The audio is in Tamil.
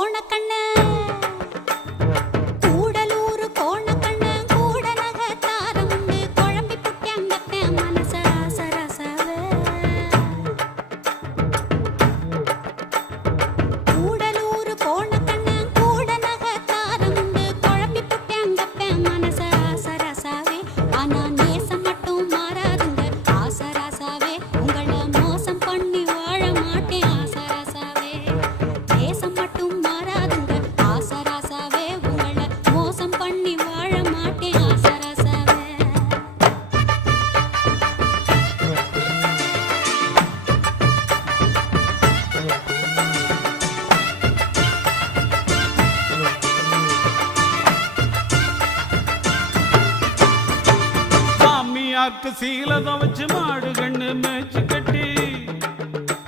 கோணக்கண்ணு. கூடலூர் கோணக்கண்ணு கூட நக தாரம் உண்டு குழம்பி புட்டி அங்கத்த மனச சரசவ கூடலூர் கோணக்கண்ணு கூட நக தாரம் உண்டு மாலாக்கு சீல துவச்சு மாடு கண்ணு மேய்ச்சு கட்டி